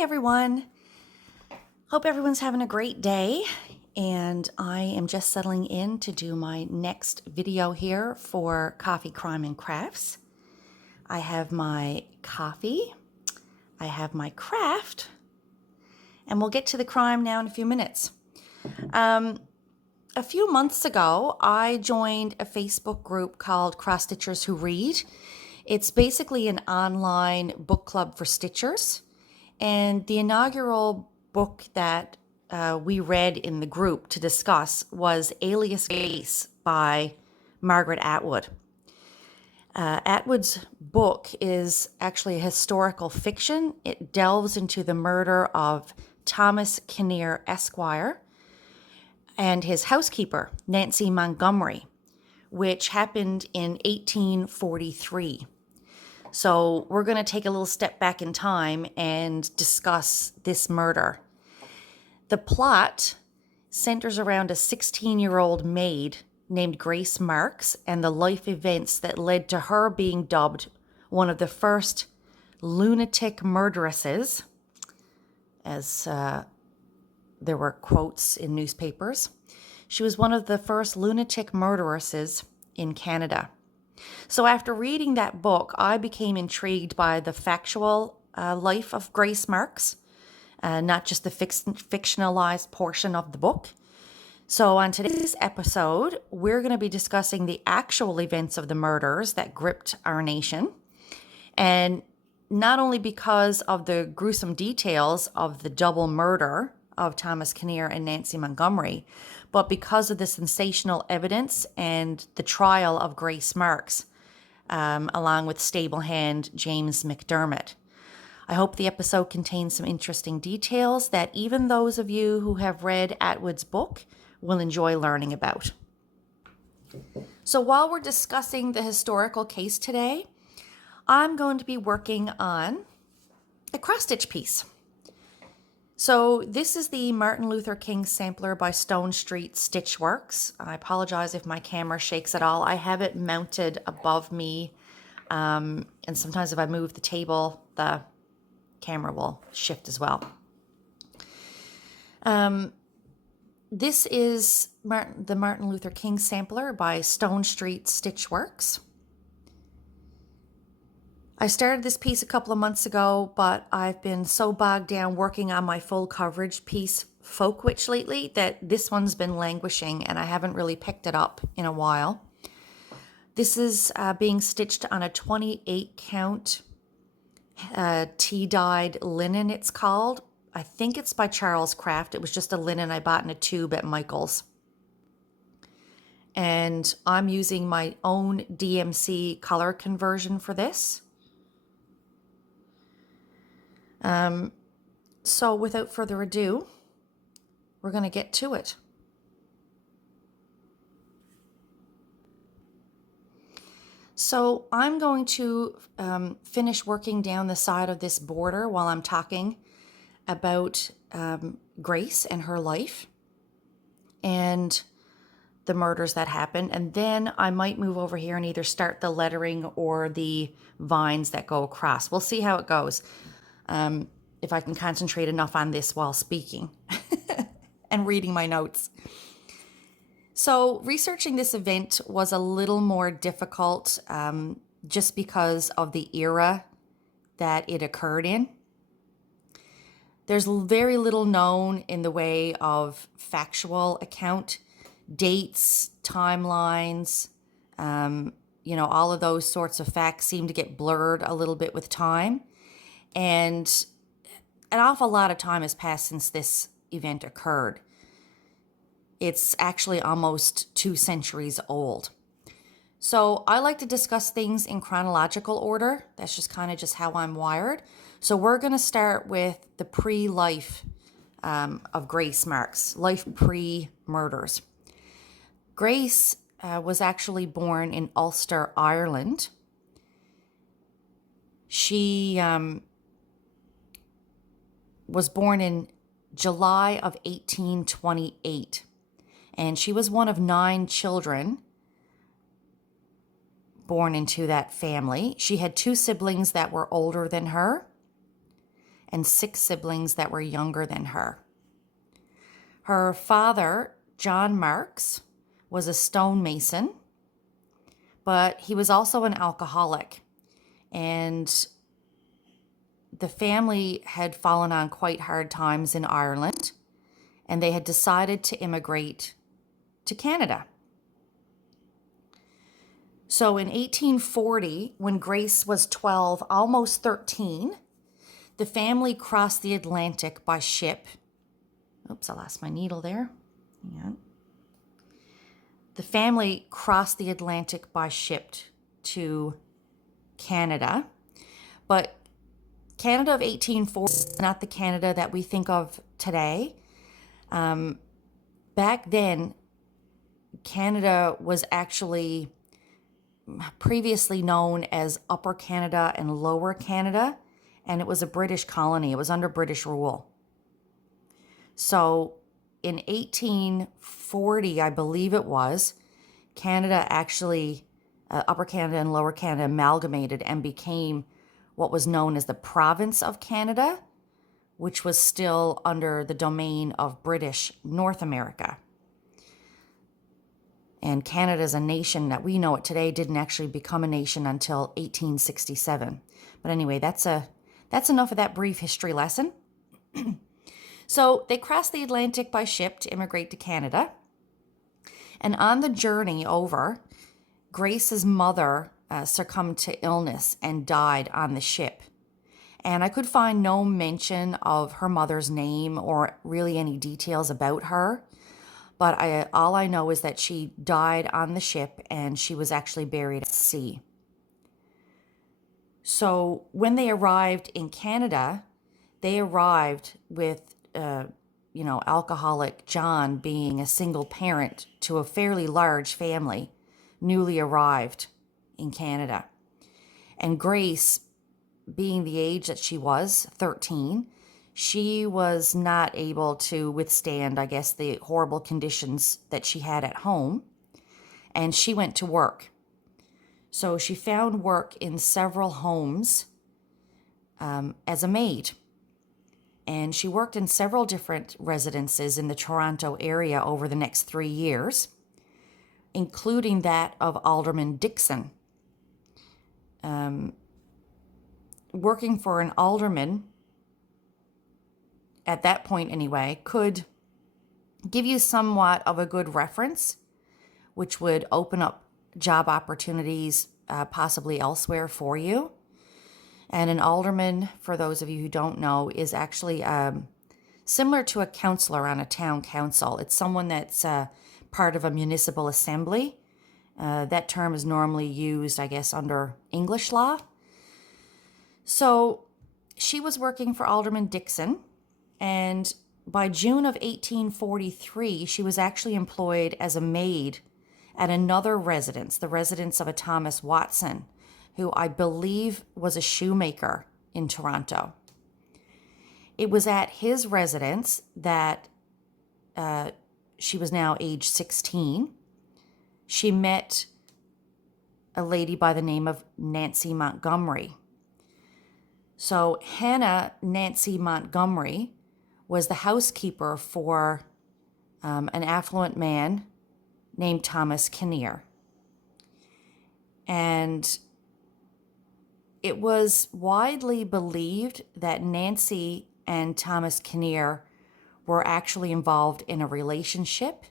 Hi everyone. Hope everyone's having a great day, and I am just settling in to do my next video here for Coffee, Crime, and Crafts. I have my coffee, I have my craft, and we'll get to the crime now in a few minutes. A few months ago, I joined a Facebook group called Cross Stitchers Who Read. It's basically an online book club for Stitchers. And the inaugural book that we read in the group to discuss was Alias by Margaret Atwood. Atwood's book is actually a historical fiction. It delves into the murder of Thomas Kinnear Esquire and his housekeeper, Nancy Montgomery, which happened in 1843. So we're going to take a little step back in time and discuss this murder. The plot centers around a 16-year-old maid named Grace Marks and the life events that led to her being dubbed one of the first lunatic murderesses, as there were quotes in newspapers. She was one of the first lunatic murderesses in Canada. So after reading that book, I became intrigued by the factual life of Grace Marks, not just the fictionalized portion of the book. So on today's episode, we're going to be discussing the actual events of the murders that gripped our nation. And not only because of the gruesome details of the double murder of Thomas Kinnear and Nancy Montgomery, but because of the sensational evidence and the trial of Grace Marks, along with stable hand James McDermott. I hope the episode contains some interesting details that even those of you who have read Atwood's book will enjoy learning about. So while we're discussing the historical case today, I'm going to be working on a cross-stitch piece. So this is the Martin Luther King sampler by Stone Street Stitchworks. I apologize if my camera shakes at all. I have it mounted above me, and sometimes if I move the table, the camera will shift as well. This is the Martin Luther King sampler by Stone Street Stitchworks. I started this piece a couple of months ago, but I've been so bogged down working on my full coverage piece, Folk Witch, lately that this one's been languishing and I haven't really picked it up in a while. This is being stitched on a 28 count tea-dyed linen, it's called. I think it's by Charles Craft. It was just a linen I bought in a tube at Michael's. And I'm using my own DMC color conversion for this. So without further ado, we're going to get to it. So I'm going to finish working down the side of this border while I'm talking about Grace and her life and the murders that happened. And then I might move over here and either start the lettering or the vines that go across. We'll see how it goes. If I can concentrate enough on this while speaking and reading my notes. So researching this event was a little more difficult just because of the era that it occurred in. There's very little known in the way of factual account, dates, timelines, all of those sorts of facts seem to get blurred a little bit with time. And an awful lot of time has passed since this event occurred. It's actually almost 2 centuries old. So I like to discuss things in chronological order. That's just kind of just how I'm wired. So we're going to start with the pre-life of Grace Marks, life pre-murders. Grace was actually born in Ulster, Ireland. She was born in July of 1828, and she was one of 9 children born into that family. She had 2 siblings that were older than her, and 6 siblings that were younger than her. Her father, John Marks, was a stonemason, but he was also an alcoholic, and the family had fallen on quite hard times in Ireland, and they had decided to immigrate to Canada. So in 1840, when Grace was 12, almost 13, the family crossed the Atlantic by ship. Oops, I lost my needle there. Hang on. The family crossed the Atlantic by ship to Canada, but Canada of 1840 is not the Canada that we think of today. Back then, Canada was actually previously known as Upper Canada and Lower Canada, and it was a British colony. It was under British rule. So in 1840, I believe it was, Canada actually, Upper Canada and Lower Canada amalgamated and became what was known as the province of Canada, which was still under the domain of British North America. And Canada as a nation that we know it today didn't actually become a nation until 1867. But anyway, that's enough of that brief history lesson. So they crossed the Atlantic by ship to immigrate to Canada. And on the journey over, Grace's mother succumbed to illness and died on the ship. And I could find no mention of her mother's name or really any details about her. But all I know is that she died on the ship and she was actually buried at sea. So when they arrived in Canada, they arrived with, alcoholic John being a single parent to a fairly large family, newly arrived in Canada. And Grace, being the age that she was, 13, she was not able to withstand, I guess, the horrible conditions that she had at home, and she went to work. So she found work in several homes as a maid, and she worked in several different residences in the Toronto area over the next 3 years, including that of Alderman Dixon. Working for an alderman, at that point anyway, could give you somewhat of a good reference, which would open up job opportunities possibly elsewhere for you. And an alderman, for those of you who don't know, is actually similar to a councillor on a town council. It's someone that's part of a municipal assembly. That term is normally used, I guess, under English law. So she was working for Alderman Dixon, and by June of 1843, she was actually employed as a maid at another residence, the residence of a Thomas Watson, who I believe was a shoemaker in Toronto. It was at his residence that she was now age 16. She met a lady by the name of Nancy Montgomery. So Hannah Nancy Montgomery was the housekeeper for an affluent man named Thomas Kinnear. And it was widely believed that Nancy and Thomas Kinnear were actually involved in a relationship,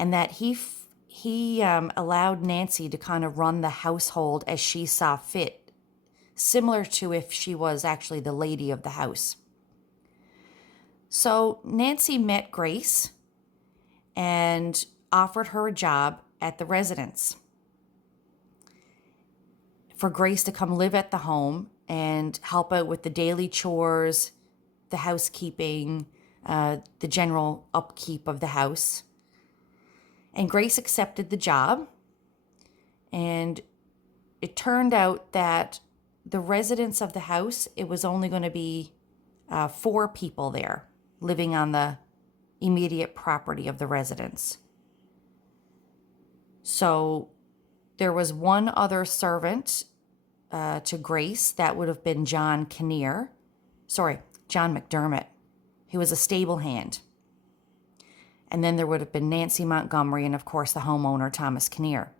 and that he allowed Nancy to kind of run the household as she saw fit, similar to if she was actually the lady of the house. So Nancy met Grace and offered her a job at the residence for Grace to come live at the home and help out with the daily chores, the housekeeping, the general upkeep of the house. And Grace accepted the job, and it turned out that the residents of the house, it was only going to be 4 people there living on the immediate property of the residence. So there was one other servant to Grace, that would have been John Kinnear. John McDermott, who was a stable hand. And then there would have been Nancy Montgomery and, of course, the homeowner, Thomas Kinnear.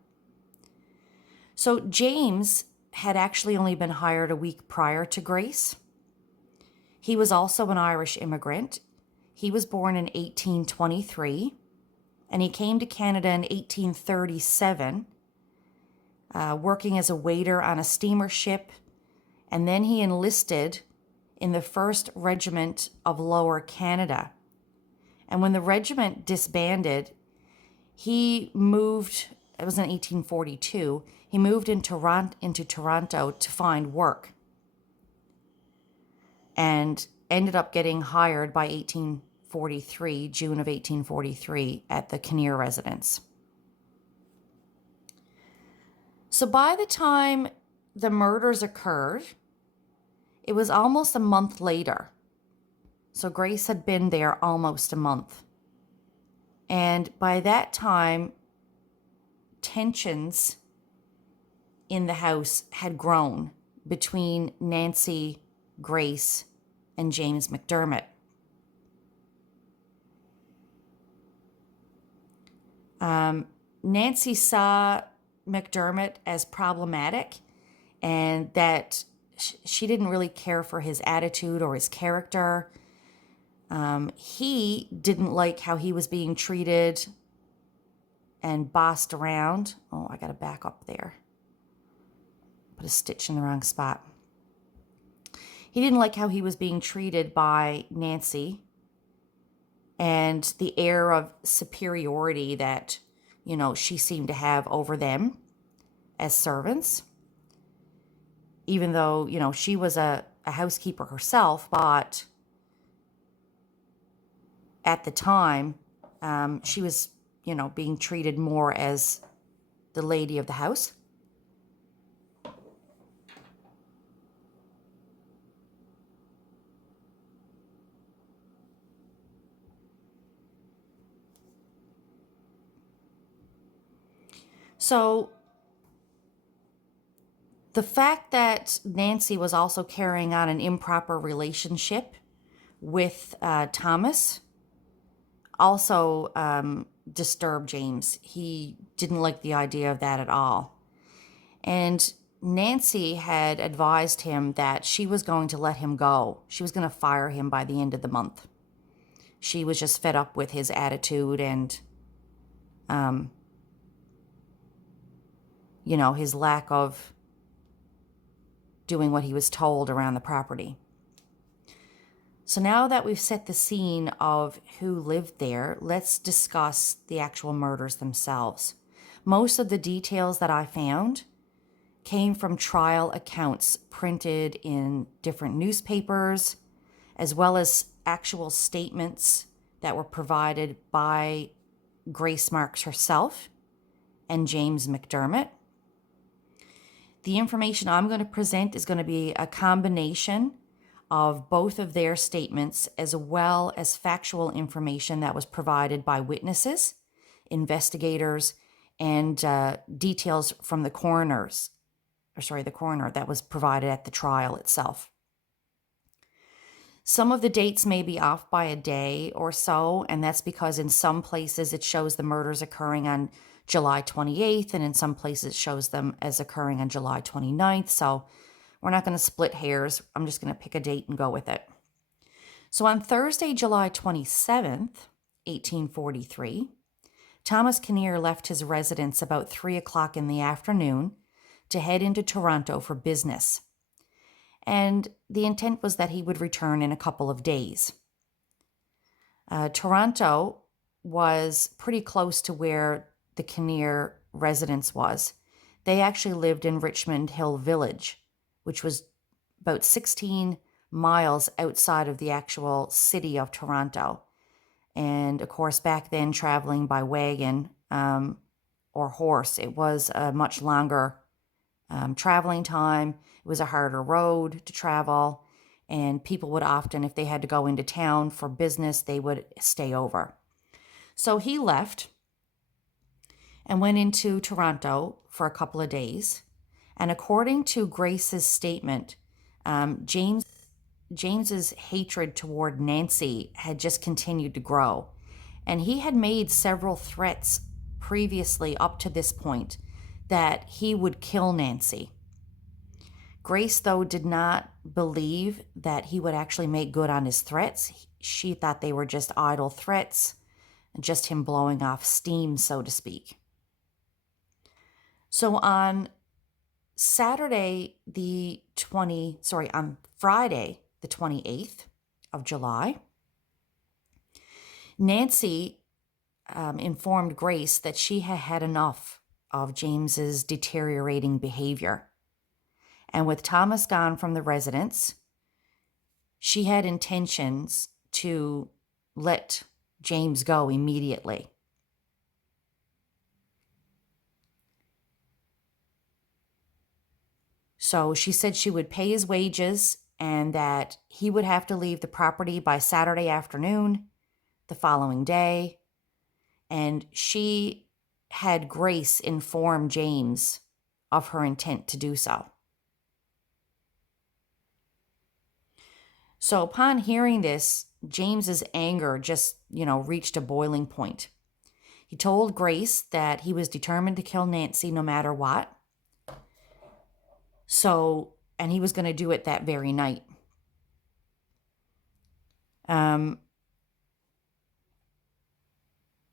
So James had actually only been hired a week prior to Grace. He was also an Irish immigrant. He was born in 1823, and he came to Canada in 1837, working as a waiter on a steamer ship, and then he enlisted in the 1st Regiment of Lower Canada. And when the regiment disbanded, he moved, it was in 1842, he moved into Toronto to find work and ended up getting hired by June of 1843, at the Kinnear residence. So by the time the murders occurred, it was almost a month later. So Grace had been there almost a month. And by that time, tensions in the house had grown between Nancy, Grace, and James McDermott. Nancy saw McDermott as problematic, and that she didn't really care for his attitude or his character. He didn't like how he was being treated and bossed around. Oh, I got to back up there. Put a stitch in the wrong spot. He didn't like how he was being treated by Nancy and the air of superiority that, she seemed to have over them as servants. Even though, she was a housekeeper herself, but at the time, she was, being treated more as the lady of the house. So the fact that Nancy was also carrying on an improper relationship with Thomas also disturbed James. He didn't like the idea of that at all. And Nancy had advised him that she was going to let him go. She was going to fire him by the end of the month. She was just fed up with his attitude and, his lack of doing what he was told around the property. So now that we've set the scene of who lived there, let's discuss the actual murders themselves. Most of the details that I found came from trial accounts printed in different newspapers, as well as actual statements that were provided by Grace Marks herself and James McDermott. The information I'm going to present is going to be a combination of both of their statements, as well as factual information that was provided by witnesses, investigators, and details from the coroner that was provided at the trial itself. Some of the dates may be off by a day or so, and that's because in some places it shows the murders occurring on July 28th, and in some places it shows them as occurring on July 29th. So we're not going to split hairs. I'm just going to pick a date and go with it. So on Thursday, July 27th, 1843, Thomas Kinnear left his residence about 3 o'clock in the afternoon to head into Toronto for business. And the intent was that he would return in a couple of days. Toronto was pretty close to where the Kinnear residence was. They actually lived in Richmond Hill Village, which was about 16 miles outside of the actual city of Toronto. And of course, back then, traveling by wagon or horse, it was a much longer traveling time. It was a harder road to travel, and people would often, if they had to go into town for business, they would stay over. So he left and went into Toronto for a couple of days. And according to Grace's statement, James James's hatred toward Nancy had just continued to grow, and he had made several threats previously up to this point that he would kill Nancy. Grace, though, did not believe that he would actually make good on his threats. She thought they were just idle threats, just him blowing off steam, so to speak. So on Friday, the 28th of July, Nancy informed Grace that she had had enough of James's deteriorating behavior. And with Thomas gone from the residence, she had intentions to let James go immediately. So she said she would pay his wages and that he would have to leave the property by Saturday afternoon the following day. And she had Grace inform James of her intent to do so. So upon hearing this, James's anger just, reached a boiling point. He told Grace that he was determined to kill Nancy no matter what. And he was going to do it that very night.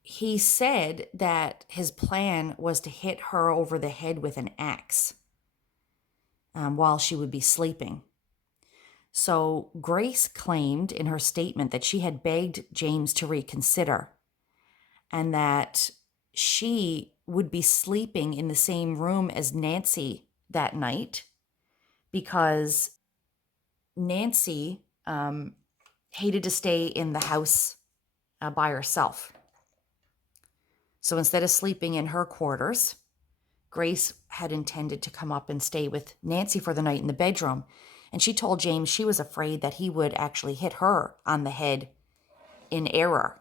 He said that his plan was to hit her over the head with an axe while she would be sleeping. So Grace claimed in her statement that she had begged James to reconsider and that she would be sleeping in the same room as Nancy that night because Nancy hated to stay in the house by herself. So instead of sleeping in her quarters, Grace had intended to come up and stay with Nancy for the night in the bedroom. And she told James she was afraid that he would actually hit her on the head in error,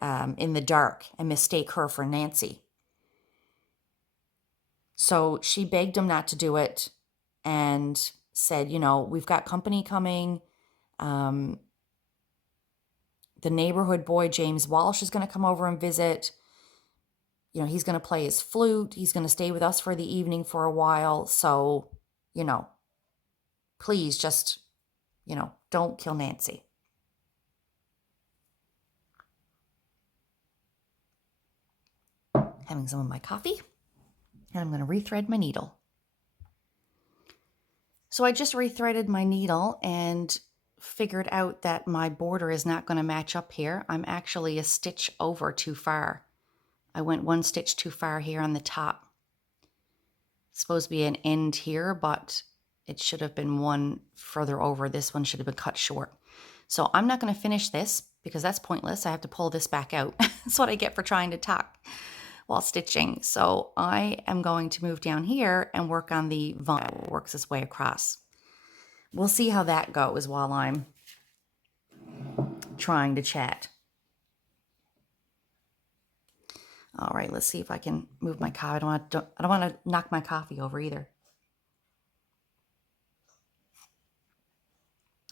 in the dark, and mistake her for Nancy. So she begged him not to do it and said, we've got company coming. The neighborhood boy, James Walsh, is going to come over and visit. He's going to play his flute. He's going to stay with us for the evening for a while. So, please just, don't kill Nancy. Having some of my coffee, and I'm going to rethread my needle. So I just rethreaded my needle and figured out that my border is not going to match up here. I'm actually a stitch over too far. I went one stitch too far here on the top. It's supposed to be an end here, but it should have been one further over. This one should have been cut short. So I'm not going to finish this because that's pointless. I have to pull this back out. That's what I get for trying to talk while stitching. So I am going to move down here and work on the vine that works its way across. We'll see how that goes while I'm trying to chat. All right, let's see if I can move my coffee. I don't want to knock my coffee over either.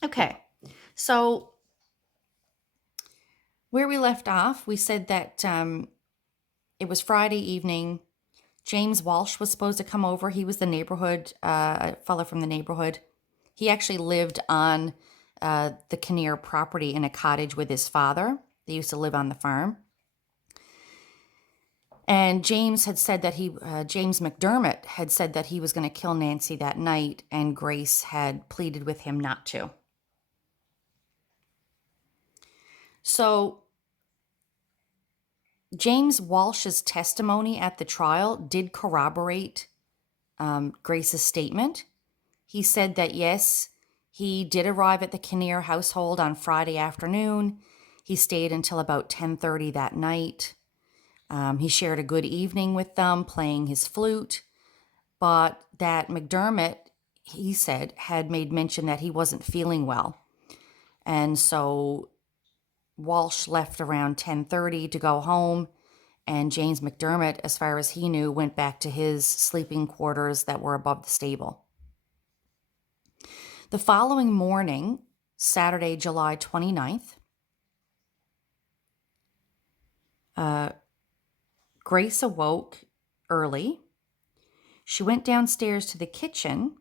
Okay, so where we left off, we said that it was Friday evening. James Walsh was supposed to come over. He was the neighborhood, a fellow from the neighborhood. He actually lived on the Kinnear property in a cottage with his father. They used to live on the farm. And James had said that James McDermott had said that he was going to kill Nancy that night, and Grace had pleaded with him not to. So James Walsh's testimony at the trial did corroborate Grace's statement. He said that, yes, he did arrive at the Kinnear household on Friday afternoon. He stayed until about 10:30 that night. He shared a good evening with them, playing his flute, but that McDermott, he said, had made mention that he wasn't feeling well. And so Walsh left around 10:30 to go home, and James McDermott, as far as he knew, went back to his sleeping quarters that were above the stable. The following morning, Saturday, July 29th. Grace awoke early. She went downstairs to the kitchen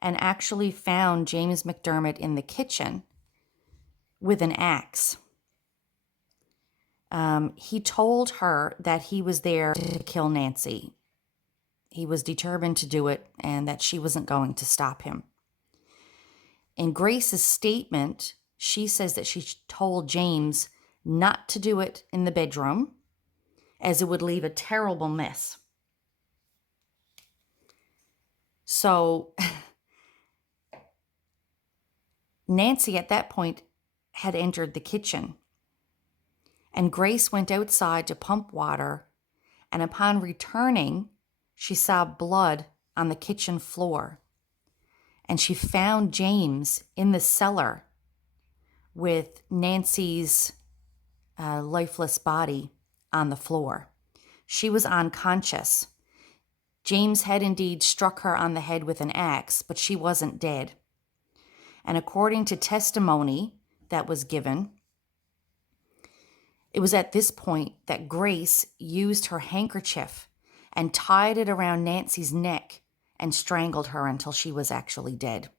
and actually found James McDermott in the kitchen with an axe. He told her that he was there to kill Nancy. He was determined to do it and that she wasn't going to stop him. In Grace's statement, she says that she told James not to do it in the bedroom as it would leave a terrible mess. So Nancy at that point had entered the kitchen, and Grace went outside to pump water, and upon returning, she saw blood on the kitchen floor, and she found James in the cellar with Nancy's lifeless body on the floor. She was unconscious. James had indeed struck her on the head with an axe, but she wasn't dead. And according to testimony that was given, it was at this point that Grace used her handkerchief and tied it around Nancy's neck and strangled her until she was actually dead.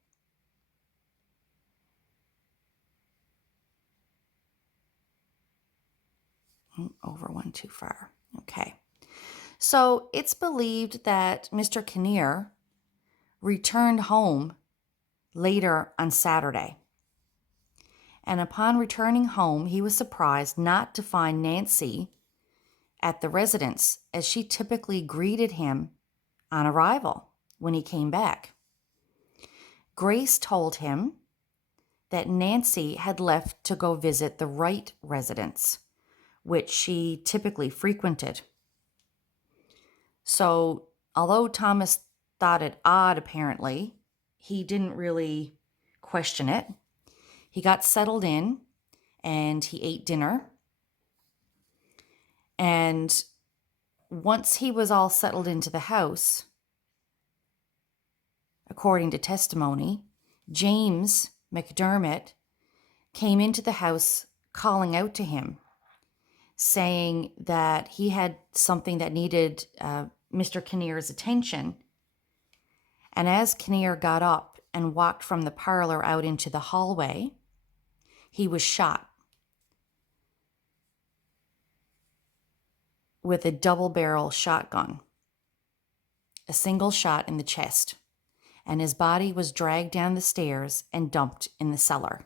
Over one too far. Okay. So it's believed that Mr. Kinnear returned home later on Saturday. And upon returning home, he was surprised not to find Nancy at the residence, as she typically greeted him on arrival when he came back. Grace told him that Nancy had left to go visit the Wright residence, which she typically frequented. So, although Thomas thought it odd, apparently, he didn't really question it. He got settled in and he ate dinner. And once he was all settled into the house, according to testimony, James McDermott came into the house calling out to him, saying that he had something that needed Mr. Kinnear's attention. And as Kinnear got up and walked from the parlor out into the hallway, he was shot with a double-barrel shotgun, a single shot in the chest, and his body was dragged down the stairs and dumped in the cellar.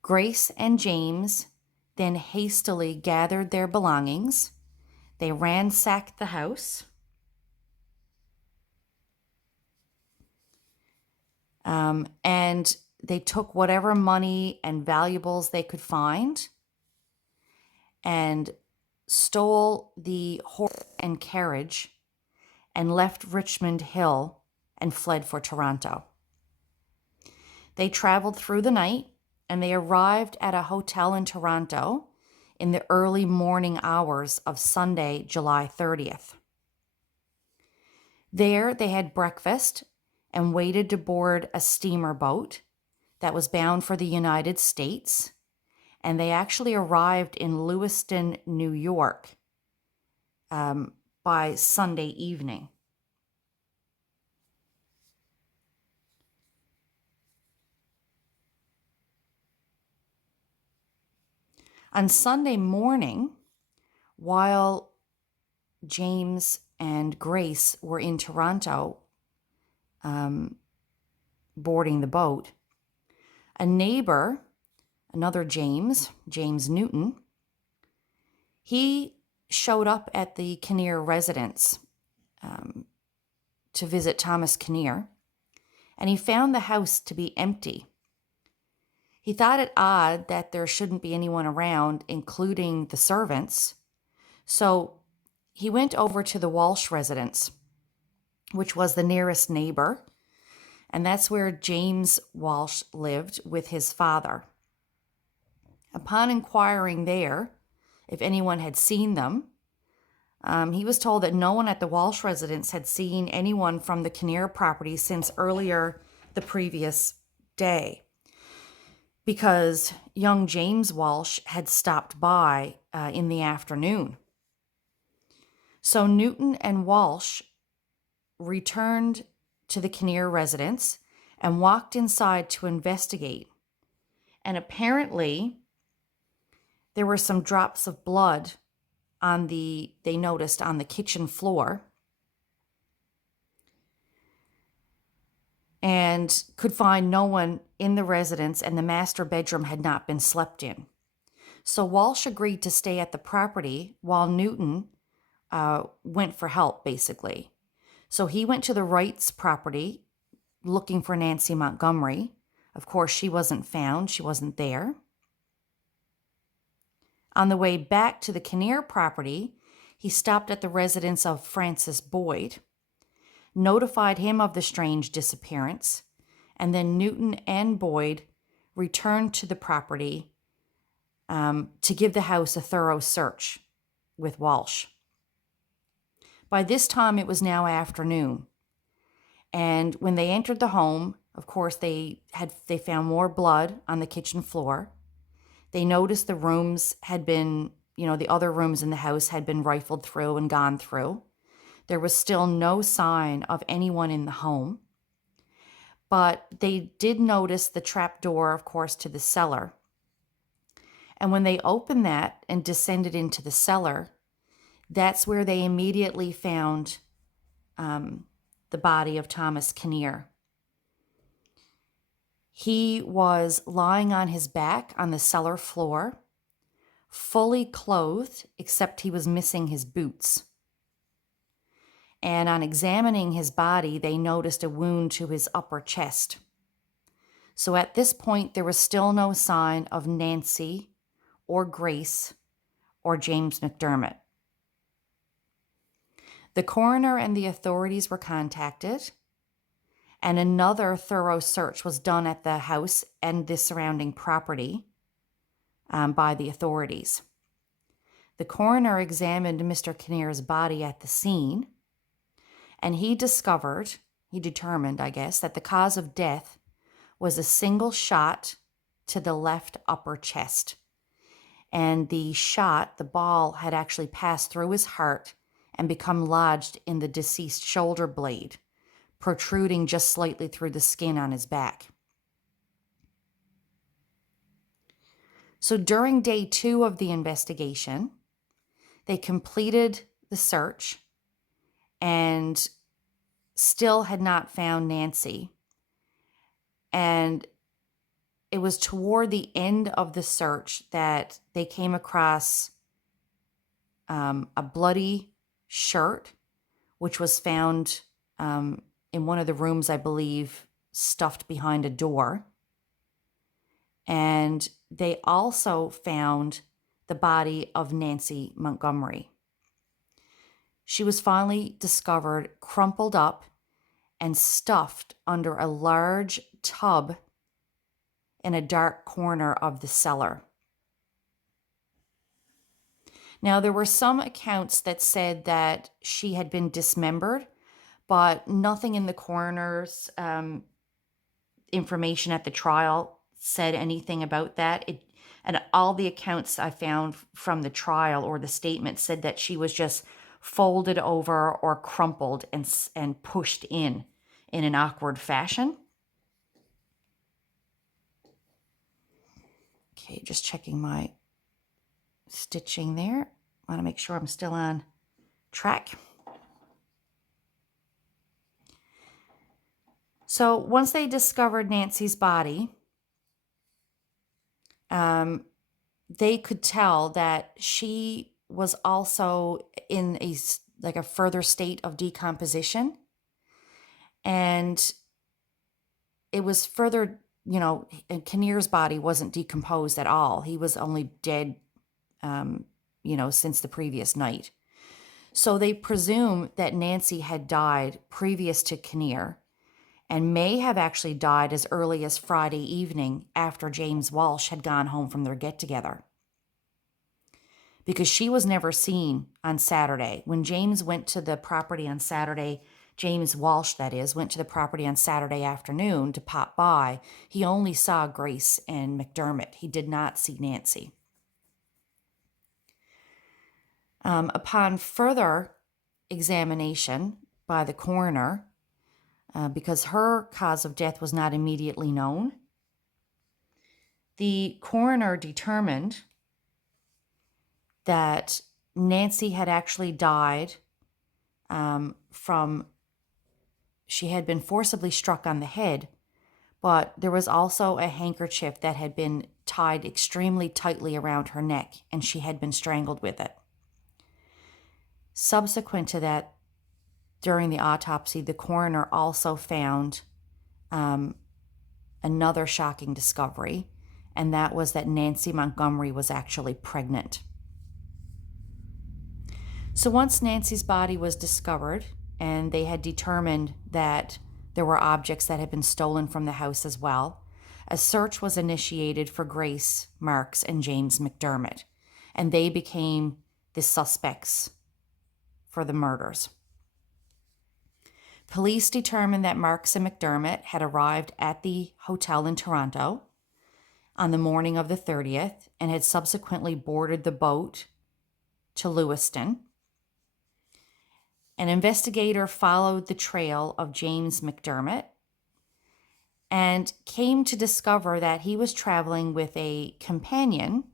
Grace and James then hastily gathered their belongings. They ransacked the house. And they took whatever money and valuables they could find and stole the horse and carriage and left Richmond Hill and fled for Toronto. They traveled through the night and they arrived at a hotel in Toronto in the early morning hours of Sunday, July 30th. There they had breakfast and waited to board a steamer boat that was bound for the United States, and they actually arrived in Lewiston, New York by Sunday evening. On Sunday morning, while James and Grace were in Toronto boarding the boat, a neighbor, another James Newton, he showed up at the Kinnear residence to visit Thomas Kinnear, and he found the house to be empty. He thought it odd that there shouldn't be anyone around, including the servants. So he went over to the Walsh residence, which was the nearest neighbor, and that's where James Walsh lived with his father. Upon inquiring there if anyone had seen them, he was told that no one at the Walsh residence had seen anyone from the Kinnear property since earlier the previous day because young James Walsh had stopped by in the afternoon. So Newton and Walsh returned to the Kinnear residence and walked inside to investigate. And apparently, there were some drops of blood they noticed on the kitchen floor, and could find no one in the residence, and the master bedroom had not been slept in. So Walsh agreed to stay at the property while Newton went for help, basically. So he went to the Wrights' property looking for Nancy Montgomery. Of course, she wasn't found. She wasn't there. On the way back to the Kinnear property, he stopped at the residence of Francis Boyd, notified him of the strange disappearance, and then Newton and Boyd returned to the property to give the house a thorough search with Walsh. By this time, it was now afternoon, and when they entered the home, of course, they found more blood on the kitchen floor. They noticed the rooms had been, the other rooms in the house had been rifled through and gone through. There was still no sign of anyone in the home, but they did notice the trap door, of course, to the cellar. And when they opened that and descended into the cellar, that's where they immediately found the body of Thomas Kinnear. He was lying on his back on the cellar floor, fully clothed, except he was missing his boots. And on examining his body, they noticed a wound to his upper chest. So at this point, there was still no sign of Nancy or Grace or James McDermott. The coroner and the authorities were contacted, and another thorough search was done at the house and the surrounding property by the authorities. The coroner examined Mr. Kinnear's body at the scene, and he determined, I guess, that the cause of death was a single shot to the left upper chest. And the ball had actually passed through his heart and become lodged in the deceased shoulder blade, protruding just slightly through the skin on his back. So during day 2 of the investigation, they completed the search and still had not found Nancy. And it was toward the end of the search that they came across a bloody shirt, which was found in one of the rooms, I believe, stuffed behind a door. And they also found the body of Nancy Montgomery. She was finally discovered crumpled up and stuffed under a large tub in a dark corner of the cellar. Now, there were some accounts that said that she had been dismembered, but nothing in the coroner's information at the trial said anything about that. And all the accounts I found from the trial or the statement said that she was just folded over or crumpled and pushed in an awkward fashion. Okay, just checking my stitching there. I want to make sure I'm still on track. So once they discovered Nancy's body, they could tell that she was also in a further state of decomposition. And it was further, and Kinnear's body wasn't decomposed at all. He was only dead, since the previous night. So they presume that Nancy had died previous to Kinnear and may have actually died as early as Friday evening after James Walsh had gone home from their get-together. Because she was never seen on Saturday. When James went to the property on Saturday James Walsh, that is, went to the property on Saturday afternoon to pop by, he only saw Grace and McDermott. He did not see Nancy. Upon further examination by the coroner, because her cause of death was not immediately known, the coroner determined that Nancy had actually died she had been forcibly struck on the head, but there was also a handkerchief that had been tied extremely tightly around her neck, and she had been strangled with it. Subsequent to that, during the autopsy, the coroner also found another shocking discovery, and that was that Nancy Montgomery was actually pregnant. So once Nancy's body was discovered, and they had determined that there were objects that had been stolen from the house as well, a search was initiated for Grace Marks and James McDermott, and they became the suspects for the murders. Police determined that Marks and McDermott had arrived at the hotel in Toronto on the morning of the 30th and had subsequently boarded the boat to Lewiston. An investigator followed the trail of James McDermott and came to discover that he was traveling with a companion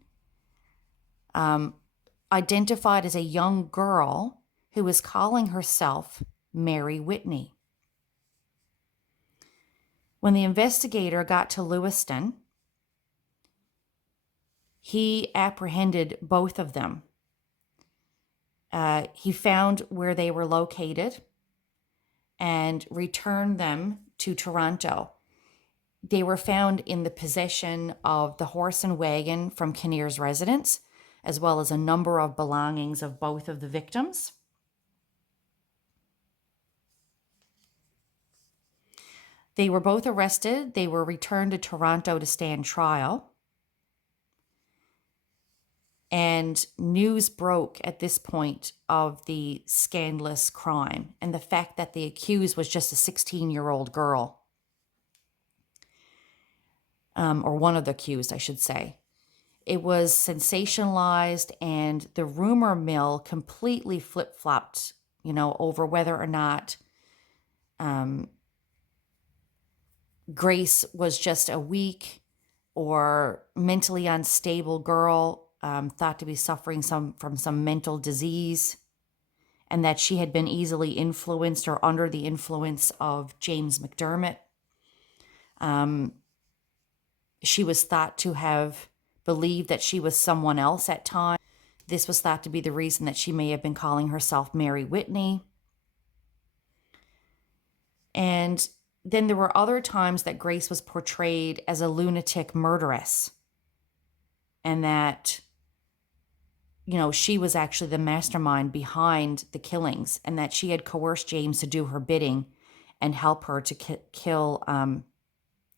identified as a young girl who was calling herself Mary Whitney. When the investigator got to Lewiston, he apprehended both of them. He found where they were located and returned them to Toronto. They were found in the possession of the horse and wagon from Kinnear's residence, as well as a number of belongings of both of the victims. They were both arrested. They were returned to Toronto to stand trial. And news broke at this point of the scandalous crime and the fact that the accused was just a 16-year-old girl. Or one of the accused, I should say. It was sensationalized, and the rumor mill completely flip-flopped, over whether or not Grace was just a weak or mentally unstable girl, thought to be suffering from some mental disease, and that she had been easily influenced or under the influence of James McDermott. She was thought to have believed that she was someone else at times. This was thought to be the reason that she may have been calling herself Mary Whitney. And then there were other times that Grace was portrayed as a lunatic murderess, and that she was actually the mastermind behind the killings, and that she had coerced James to do her bidding and help her to kill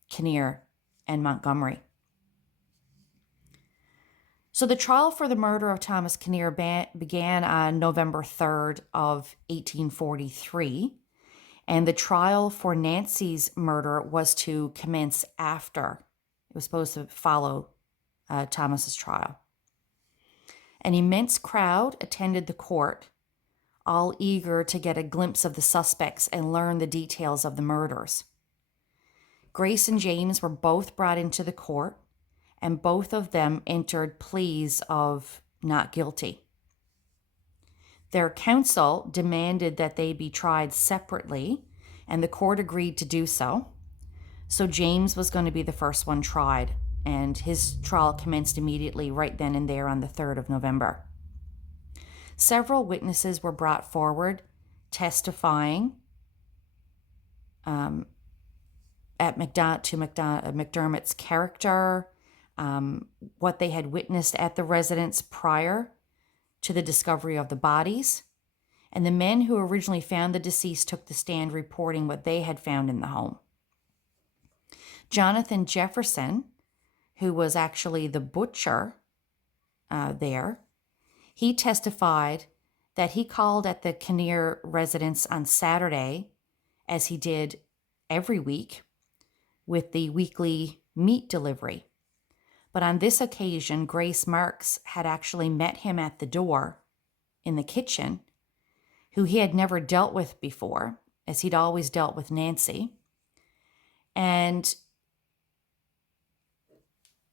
Kinnear and Montgomery. So the trial for the murder of Thomas Kinnear began on November 3rd of 1843, and the trial for Nancy's murder was to commence after. It was supposed to follow Thomas's trial. An immense crowd attended the court, all eager to get a glimpse of the suspects and learn the details of the murders. Grace and James were both brought into the court, and both of them entered pleas of not guilty. Their counsel demanded that they be tried separately, and the court agreed to do so. So James was going to be the first one tried, and his trial commenced immediately right then and there on the 3rd of November. Several witnesses were brought forward testifying McDermott's character, what they had witnessed at the residence prior to the discovery of the bodies. And the men who originally found the deceased took the stand reporting what they had found in the home. Jonathan Jefferson, who was actually the butcher there, he testified that he called at the Kinnear residence on Saturday as he did every week with the weekly meat delivery. But on this occasion, Grace Marks had actually met him at the door in the kitchen, who he had never dealt with before, as he'd always dealt with Nancy. And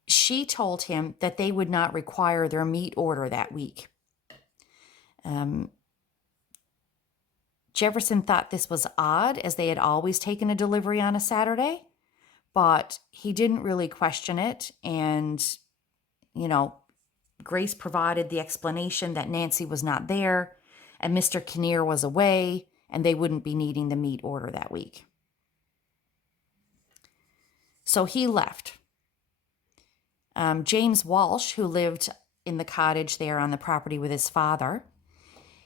she told him that they would not require their meat order that week. Jefferson thought this was odd, as they had always taken a delivery on a Saturday, but he didn't really question it. And, Grace provided the explanation that Nancy was not there and Mr. Kinnear was away and they wouldn't be needing the meat order that week. So he left. James Walsh, who lived in the cottage there on the property with his father,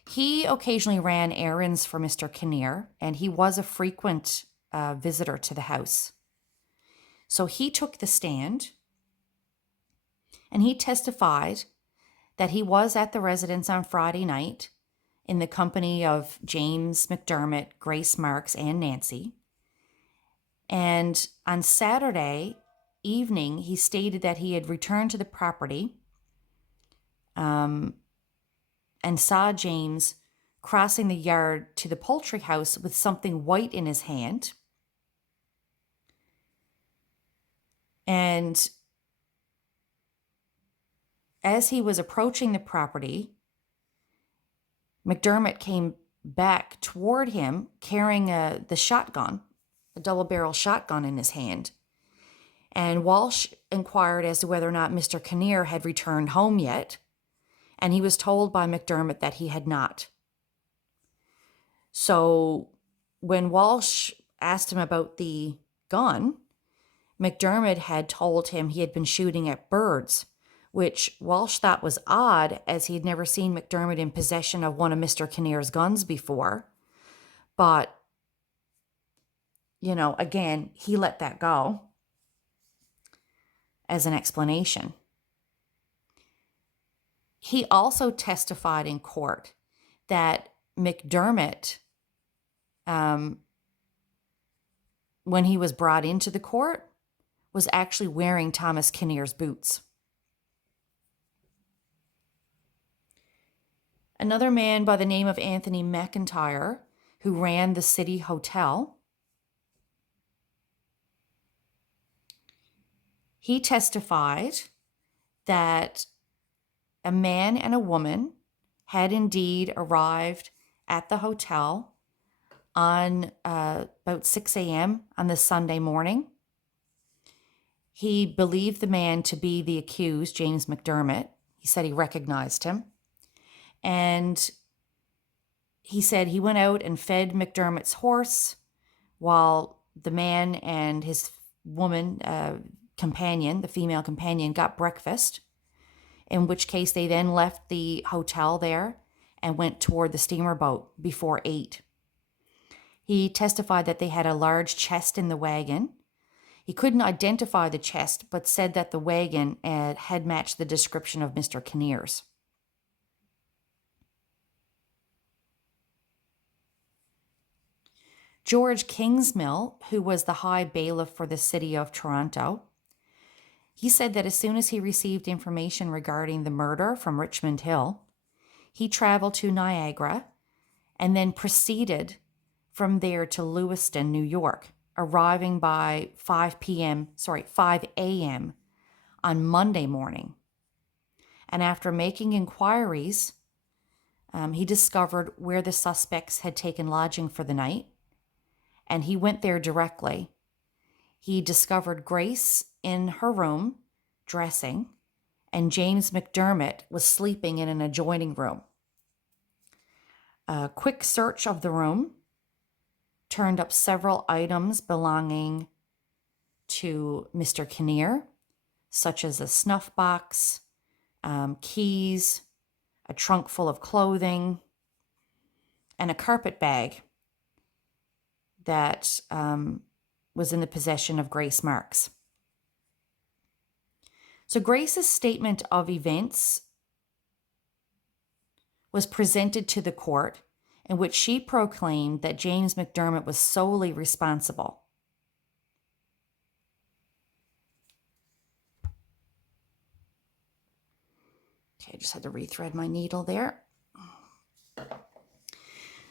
he occasionally ran errands for Mr. Kinnear, and he was a frequent visitor to the house. So he took the stand, and he testified that he was at the residence on Friday night in the company of James McDermott, Grace Marks, and Nancy. And on Saturday evening, he stated that he had returned to the property and saw James crossing the yard to the poultry house with something white in his hand. And as he was approaching the property, McDermott came back toward him carrying the shotgun, a double-barrel shotgun in his hand. And Walsh inquired as to whether or not Mr. Kinnear had returned home yet, and he was told by McDermott that he had not. So when Walsh asked him about the gun, McDermott had told him he had been shooting at birds, which Walsh thought was odd, as he had never seen McDermott in possession of one of Mr. Kinnear's guns before. But, again, he let that go as an explanation. He also testified in court that McDermott, when he was brought into the court, was actually wearing Thomas Kinnear's boots. Another man by the name of Anthony McIntyre, who ran the City Hotel, he testified that a man and a woman had indeed arrived at the hotel on about 6 a.m. on the Sunday morning. He believed the man to be the accused, James McDermott. He said he recognized him. And he said he went out and fed McDermott's horse while the man and his woman companion, the female companion, got breakfast, in which case they then left the hotel there and went toward the steamer boat before 8. He testified that they had a large chest in the wagon. He couldn't identify the chest, but said that the wagon had matched the description of Mr. Kinnear's. George Kingsmill, who was the high bailiff for the city of Toronto, he said that as soon as he received information regarding the murder from Richmond Hill, he traveled to Niagara and then proceeded from there to Lewiston, New York, arriving by 5 a.m. on Monday morning. And after making inquiries, he discovered where the suspects had taken lodging for the night, and he went there directly. He discovered Grace in her room, dressing, and James McDermott was sleeping in an adjoining room. A quick search of the room turned up several items belonging to Mr. Kinnear, such as a snuff box, keys, a trunk full of clothing, and a carpet bag that was in the possession of Grace Marks. So Grace's statement of events was presented to the court, in which she proclaimed that James McDermott was solely responsible. Okay, I just had to rethread my needle there.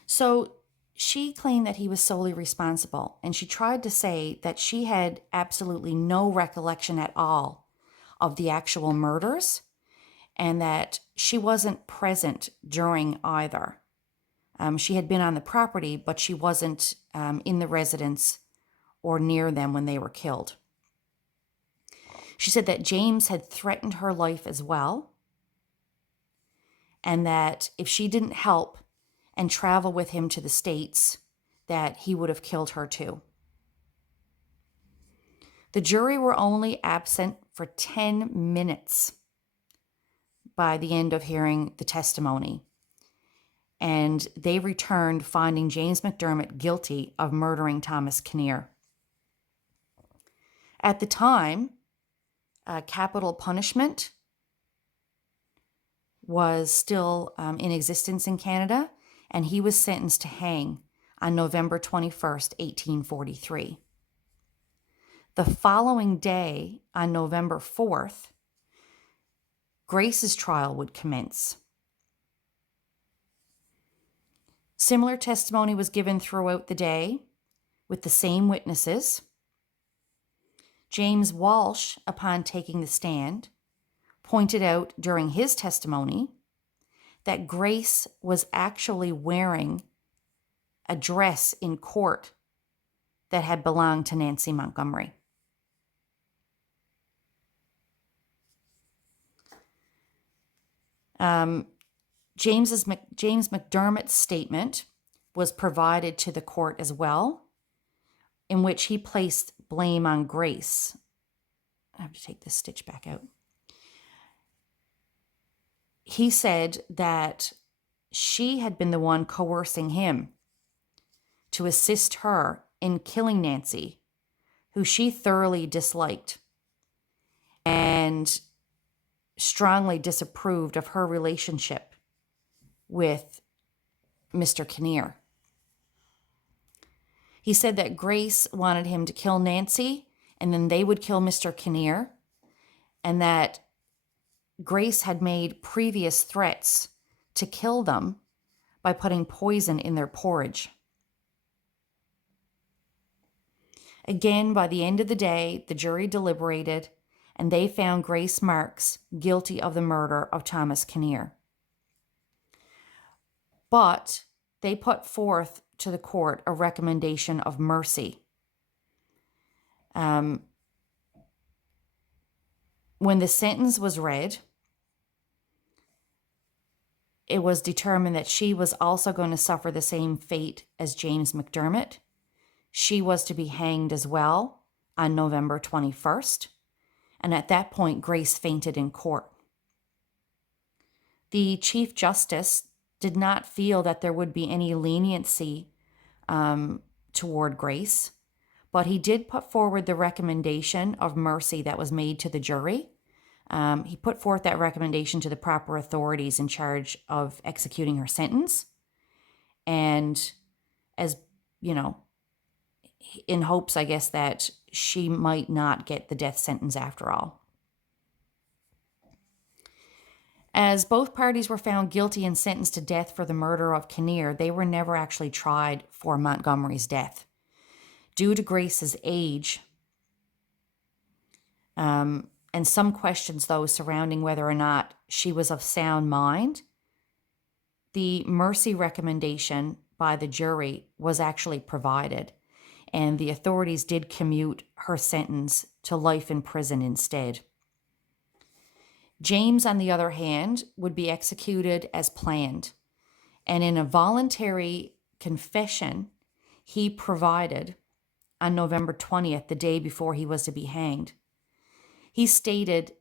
So she claimed that he was solely responsible, and she tried to say that she had absolutely no recollection at all of the actual murders and that she wasn't present during either. She had been on the property, but she wasn't in the residence or near them when they were killed. She said that James had threatened her life as well, and that if she didn't help and travel with him to the States, that he would have killed her too. The jury were only absent for 10 minutes by the end of hearing the testimony, and they returned finding James McDermott guilty of murdering Thomas Kinnear. At the time, capital punishment was still in existence in Canada, and he was sentenced to hang on November 21st, 1843. The following day, on November 4th, Grace's trial would commence. Similar testimony was given throughout the day with the same witnesses. James Walsh, upon taking the stand, pointed out during his testimony that Grace was actually wearing a dress in court that had belonged to Nancy Montgomery. James McDermott's statement was provided to the court as well, in which he placed blame on Grace. I have to take this stitch back out. He said that she had been the one coercing him to assist her in killing Nancy, who she thoroughly disliked and strongly disapproved of her relationship with Mr. Kinnear. He said that Grace wanted him to kill Nancy and then they would kill Mr. Kinnear, and that Grace had made previous threats to kill them by putting poison in their porridge. Again, by the end of the day, the jury deliberated and they found Grace Marks guilty of the murder of Thomas Kinnear. But they put forth to the court a recommendation of mercy. When the sentence was read, it was determined that she was also going to suffer the same fate as James McDermott. She was to be hanged as well on November 21st. And at that point, Grace fainted in court. The Chief Justice did not feel that there would be any leniency toward Grace, but he did put forward the recommendation of mercy that was made to the jury. He put forth that recommendation to the proper authorities in charge of executing her sentence. And as, you know, in hopes, I guess, that she might not get the death sentence after all. As both parties were found guilty and sentenced to death for the murder of Kinnear, they were never actually tried for Montgomery's death. Due to Grace's age, and some questions, though, surrounding whether or not she was of sound mind, the mercy recommendation by the jury was actually provided, and the authorities did commute her sentence to life in prison instead. James, on the other hand, would be executed as planned, and in a voluntary confession he provided on November 20th, the day before he was to be hanged, he stated,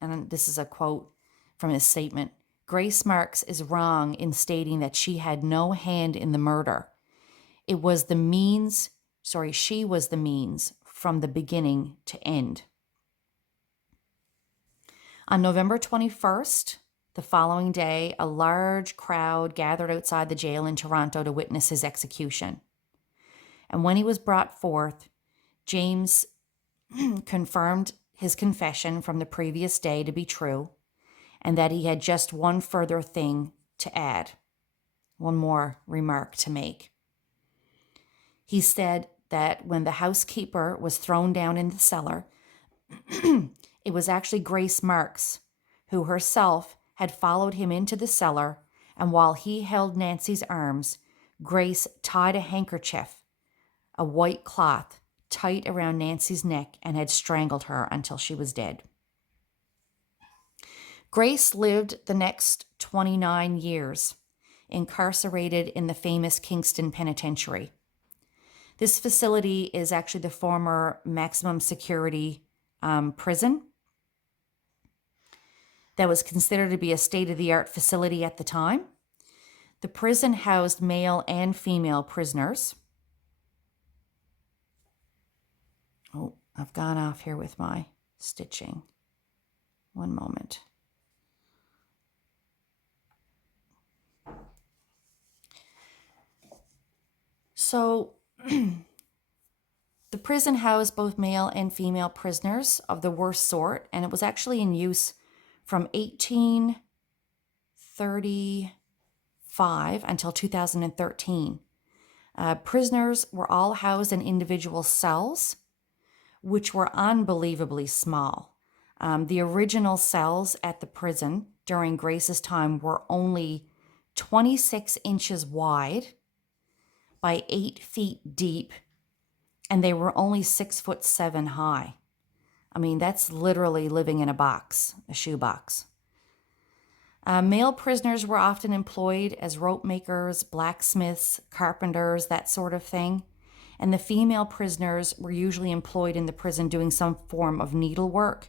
and this is a quote from his statement, "Grace Marks is wrong in stating that she had no hand in the murder. She was the means from the beginning to end." On November 21st, The following day, a large crowd gathered outside the jail in Toronto to witness his execution. And when he was brought forth, James confirmed his confession from the previous day to be true, and that he had just one further thing to add, one more remark to make. He said that when the housekeeper was thrown down in the cellar, it was actually Grace Marks, who herself had followed him into the cellar, and while he held Nancy's arms, Grace tied a handkerchief, a white cloth, tight around Nancy's neck and had strangled her until she was dead. Grace lived the next 29 years, incarcerated in the famous Kingston Penitentiary. This facility is actually the former maximum security prison that was considered to be a state-of-the-art facility at the time. The prison housed male and female prisoners. Oh, I've gone off here with my stitching. One moment. So, the prison housed both male and female prisoners of the worst sort, and it was actually in use from 1835 until 2013. Prisoners were all housed in individual cells, which were unbelievably small. The original cells at the prison during Grace's time were only 26 inches wide by 8 feet deep, and they were only 6'7" high. I mean, that's literally living in a box, a shoebox. Male prisoners were often employed as rope makers, blacksmiths, carpenters, that sort of thing. And the female prisoners were usually employed in the prison doing some form of needlework,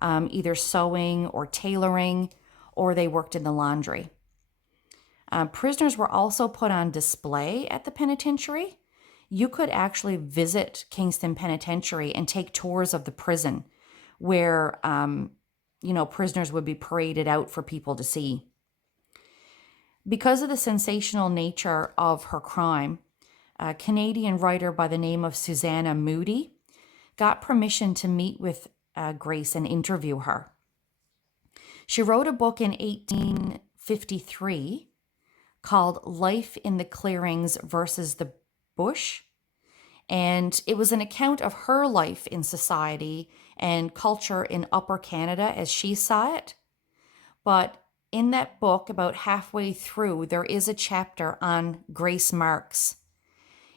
either sewing or tailoring, or they worked in the laundry. Prisoners were also put on display at the penitentiary. You could actually visit Kingston Penitentiary and take tours of the prison where, prisoners would be paraded out for people to see. Because of the sensational nature of her crime, a Canadian writer by the name of Susannah Moody got permission to meet with Grace and interview her. She wrote a book in 1853 called Life in the Clearings versus the Bush, and it was an account of her life in society and culture in Upper Canada as she saw it. But in that book, about halfway through, there is a chapter on Grace Marks.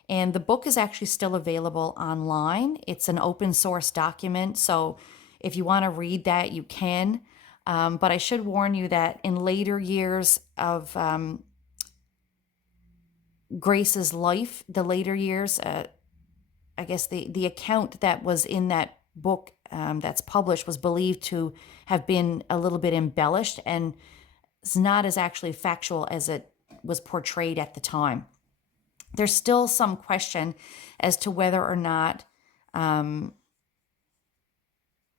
And the book is actually still available online. It's an open source document, so if you want to read that, you can. But I should warn you that in later years of Grace's life, the later years, I guess the account that was in that book that's published was believed to have been a little bit embellished and it's not as actually factual as it was portrayed at the time. There's still some question as to whether or not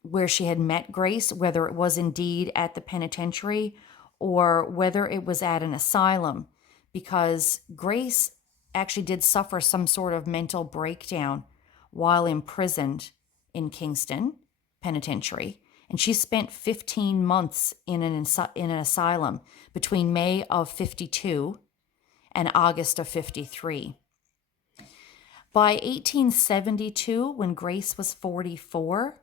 where she had met Grace, whether it was indeed at the penitentiary or whether it was at an asylum, because Grace actually did suffer some sort of mental breakdown while imprisoned in Kingston Penitentiary. And she spent 15 months in an asylum between May of 52 and August of 53. By 1872, when Grace was 44,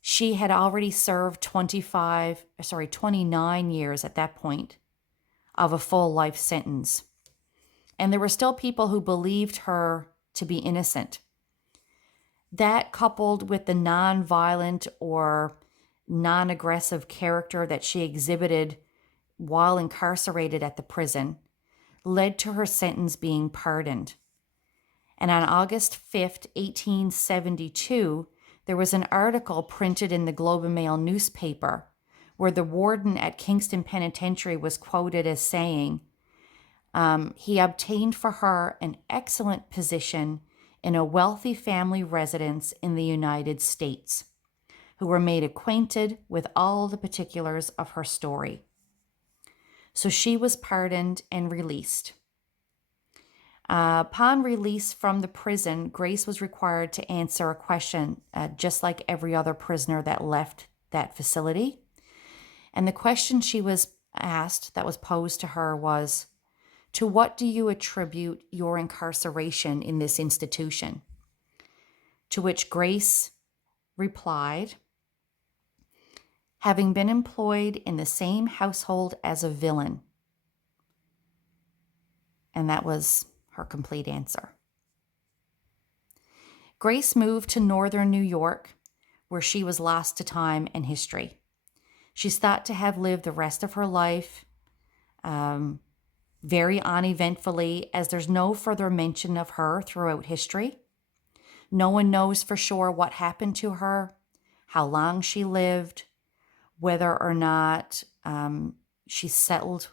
she had already served 29 years at that point of a full life sentence. And there were still people who believed her to be innocent. That, coupled with the non-violent or non-aggressive character that she exhibited while incarcerated at the prison, led to her sentence being pardoned. And on August 5th, 1872, there was an article printed in the Globe and Mail newspaper where the warden at Kingston Penitentiary was quoted as saying, he obtained for her an excellent position in a wealthy family residence in the United States, who were made acquainted with all the particulars of her story. So she was pardoned and released. Upon release from the prison, Grace was required to answer a question, just like every other prisoner that left that facility. And the question she was asked, that was posed to her, was, "To what do you attribute your incarceration in this institution?" To which Grace replied, "Having been employed in the same household as a villain." And that was her complete answer. Grace moved to northern New York, where she was lost to time and history. She's thought to have lived the rest of her life very uneventfully, as there's no further mention of her throughout history. No one knows for sure what happened to her, how long she lived, whether or not she settled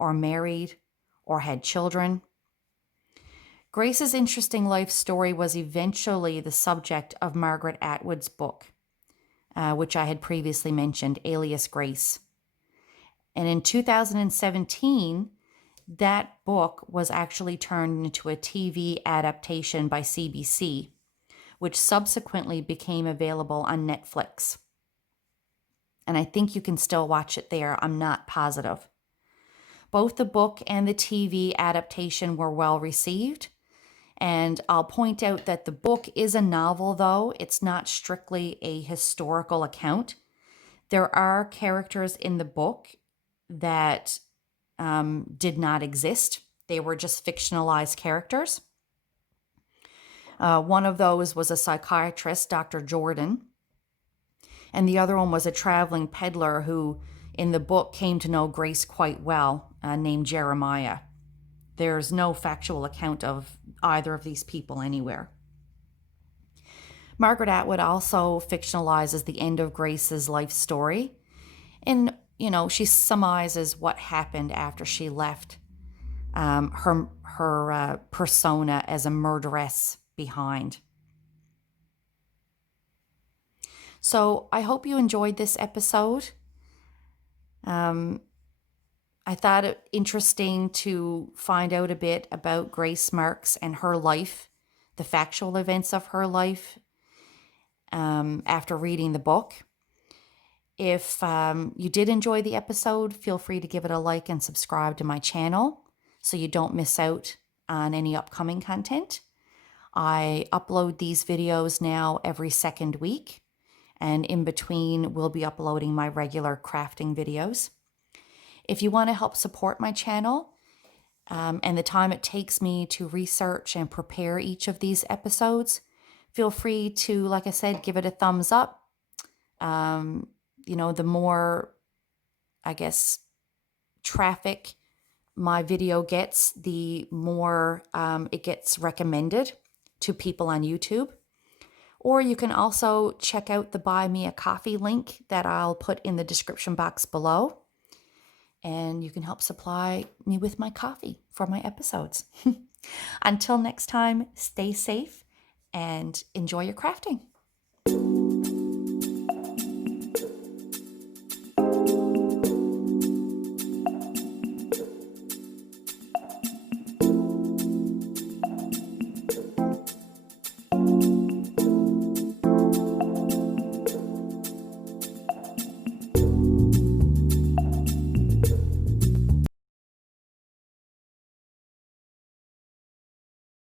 or married or had children. Grace's interesting life story was eventually the subject of Margaret Atwood's book, which I had previously mentioned, Alias Grace. And in 2017, that book was actually turned into a TV adaptation by CBC, which subsequently became available on Netflix. And I think you can still watch it there. I'm not positive. Both the book and the TV adaptation were well received. And I'll point out that the book is a novel, though. It's not strictly a historical account. There are characters in the book that did not exist. They were just fictionalized characters. One of those was a psychiatrist, Dr. Jordan. And the other one was a traveling peddler who, in the book, came to know Grace quite well, named Jeremiah. There's no factual account of either of these people anywhere. Margaret Atwood also fictionalizes the end of Grace's life story. And, she summarizes what happened after she left her persona as a murderess behind. So I hope you enjoyed this episode. I thought it interesting to find out a bit about Grace Marks and her life, the factual events of her life, after reading the book. If you did enjoy the episode, feel free to give it a like and subscribe to my channel so you don't miss out on any upcoming content. I upload these videos now every second week, and in between, we'll be uploading my regular crafting videos. If you want to help support my channel and the time it takes me to research and prepare each of these episodes, feel free to, like I said, give it a thumbs up. The more, traffic my video gets, the more it gets recommended to people on YouTube. Or you can also check out the Buy Me a Coffee link that I'll put in the description box below. And you can help supply me with my coffee for my episodes. Until next time, stay safe and enjoy your crafting.